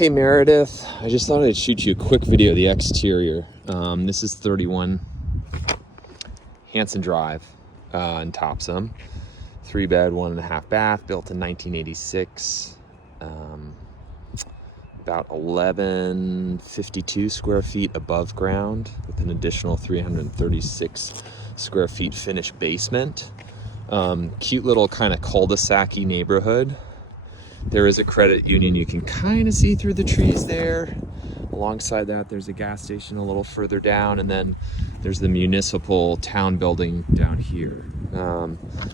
Hey Meredith, I just thought I'd shoot you a quick video of the exterior. This is 31 Hanson Drive in Topsom. 3-bed, 1.5 bath, built in 1986. About 1152 square feet above ground with an additional 336 square feet finished basement. Cute little kind of cul-de-sac-y neighborhood. There is a credit union. You can kind of see through the trees there. Alongside that, there's a gas station a little further down, and then there's the municipal town building down here.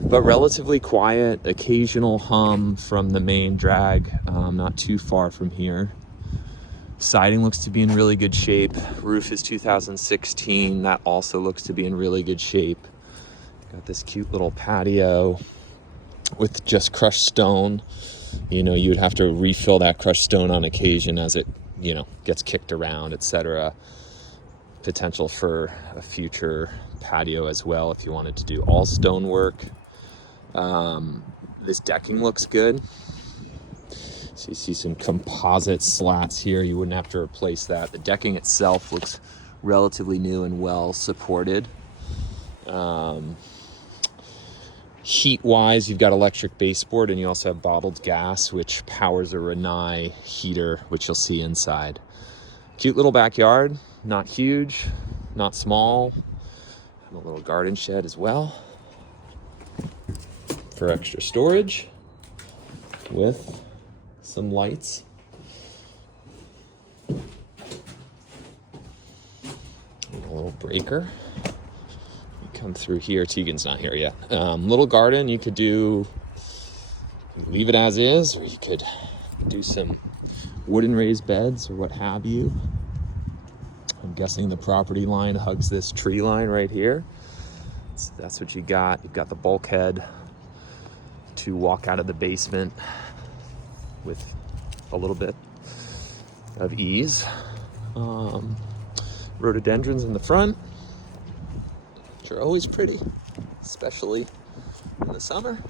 But relatively quiet, occasional hum from the main drag, not too far from here. Siding looks to be in really good shape. Roof is 2016. That also looks to be in really good shape. Got this cute little patio with just crushed stone. You know, you would have to refill that crushed stone on occasion as it, gets kicked around, etc. Potential for a future patio as well if you wanted to do all stone work. This decking looks good. So you see some composite slats here. You wouldn't have to replace that. The decking itself looks relatively new and well supported. Heat-wise, you've got electric baseboard, and you also have bottled gas, which powers a Rinnai heater, which you'll see inside. Cute little backyard, not huge, not small. And a little garden shed as well for extra storage with some lights. And a little breaker. Come through here. Tegan's not here yet. Little garden. You could leave it as is, or you could do some wooden raised beds or what have you. I'm guessing the property line hugs this tree line right here. So that's what you got. You've got the bulkhead to walk out of the basement with a little bit of ease. Rhododendrons in the front. Are always pretty, especially in the summer.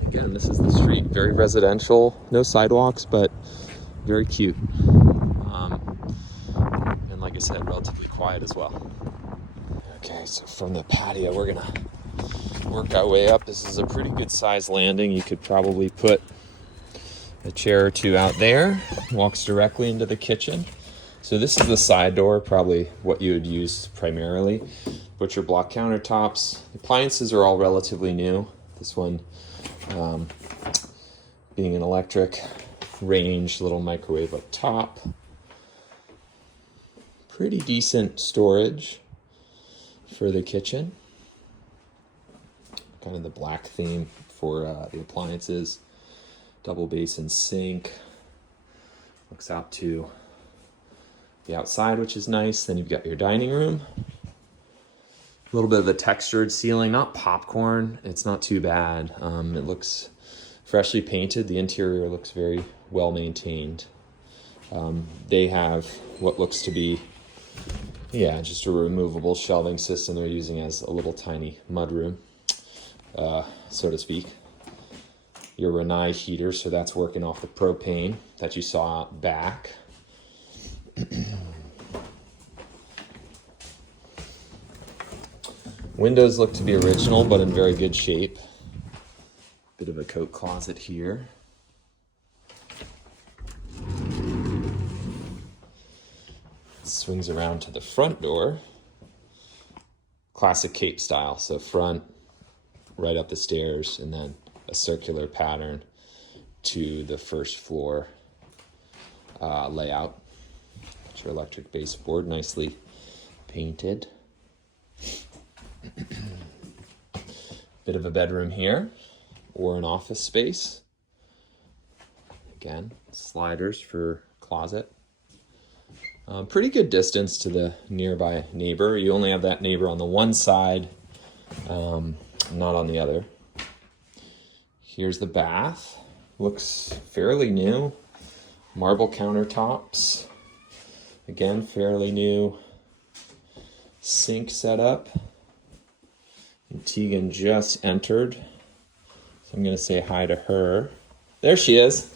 Again, this is the street, very residential, no sidewalks, but very cute. And like I said, relatively quiet as well. Okay, so from the patio, we're gonna work our way up. This is a pretty good size landing. You could probably put a chair or two out there. Walks directly into the kitchen. So this is the side door, probably what you would use primarily. Butcher block countertops. Appliances are all relatively new. This one being an electric range, little microwave up top. Pretty decent storage for the kitchen. Kind of the black theme for the appliances. Double basin sink. Looks out to the outside, which is nice. Then you've got your dining room. A little bit of a textured ceiling, not popcorn. It's not too bad. It looks freshly painted. The interior looks very well maintained. They have what looks to be, just a removable shelving system they're using as a little tiny mudroom, so to speak. Your Rinnai heater, so that's working off the propane that you saw back. Windows look to be original, but in very good shape. Bit of a coat closet here. Swings around to the front door. Classic Cape style, so front, right up the stairs, and then a circular pattern to the first floor layout. Your electric baseboard, nicely painted. Bit of a bedroom here, or an office space. Again, sliders for closet. Pretty good distance to the nearby neighbor. You only have that neighbor on the one side, not on the other. Here's the bath. Looks fairly new. Marble countertops. Again, fairly new sink setup. And Tegan just entered, so I'm going to say hi to her. There she is.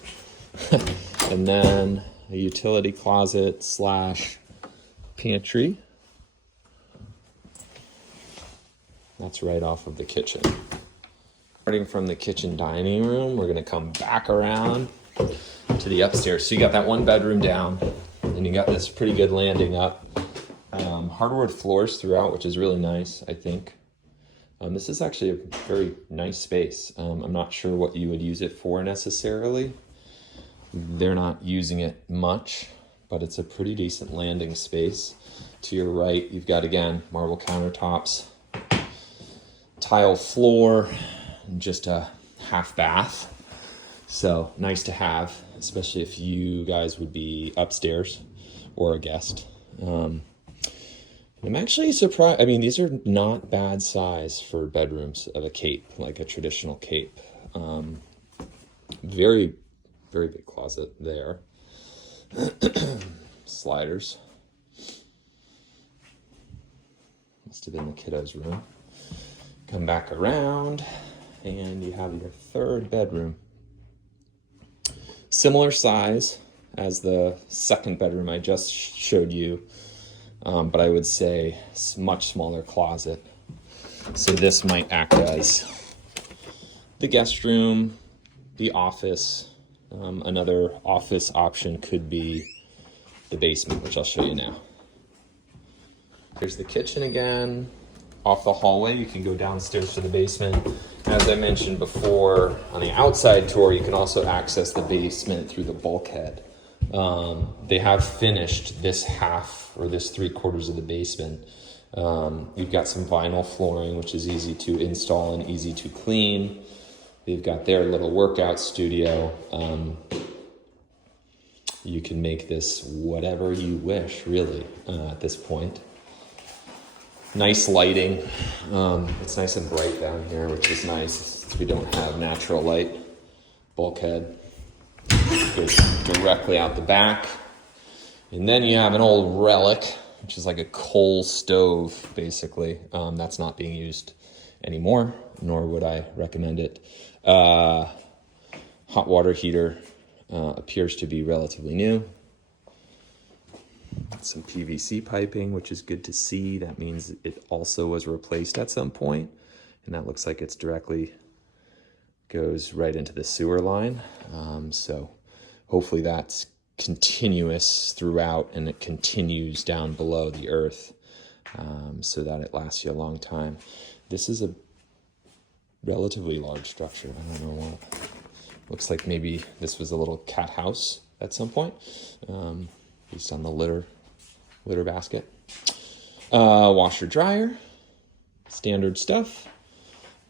And then a utility closet slash pantry. That's right off of the kitchen. Starting from the kitchen dining room, we're gonna come back around to the upstairs. So you got that one bedroom down, and you got this pretty good landing up. Hardwood floors throughout, which is really nice, I think. This is actually a very nice space. I'm not sure what you would use it for necessarily. They're not using it much, but it's a pretty decent landing space. To your right, you've got, again, marble countertops, tile floor, and just a half bath. So nice to have, especially if you guys would be upstairs or a guest. I'm actually surprised. I mean, these are not bad size for bedrooms of a cape, like a traditional cape. Very, very big closet there. Sliders. Must have been the kiddos' room. Come back around, and you have your third bedroom. Similar size as the second bedroom I just showed you. But I would say it's much smaller closet. So this might act as the guest room, the office. Another office option could be the basement, which I'll show you now. Here's the kitchen again. Off the hallway, you can go downstairs to the basement. As I mentioned before, on the outside tour, you can also access the basement through the bulkhead. They have finished this half or this 3/4 of the basement. You've got some vinyl flooring, which is easy to install and easy to clean. They've got their little workout studio. You can make this whatever you wish, really, at this point. Nice lighting. It's nice and bright down here, which is nice. We don't have natural light. Bulkhead goes directly out the back. And then you have an old relic, which is like a coal stove, basically. That's not being used anymore, nor would I recommend it. Hot water heater appears to be relatively new. Some PVC piping, which is good to see. That means it also was replaced at some point, and that looks like it's directly goes right into the sewer line. So hopefully that's continuous throughout, and it continues down below the earth, so that it lasts you a long time. This is a relatively large structure. I don't know what. Looks like maybe this was a little cat house at some point, based on the litter basket. Washer dryer, standard stuff.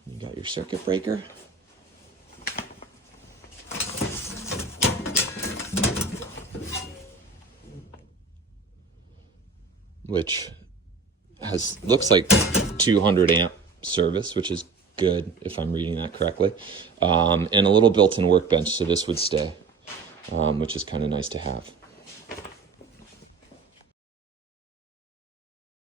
You got your circuit breaker. Which looks like 200 amp service, which is good if I'm reading that correctly. And a little built-in workbench, so this would stay, which is kind of nice to have.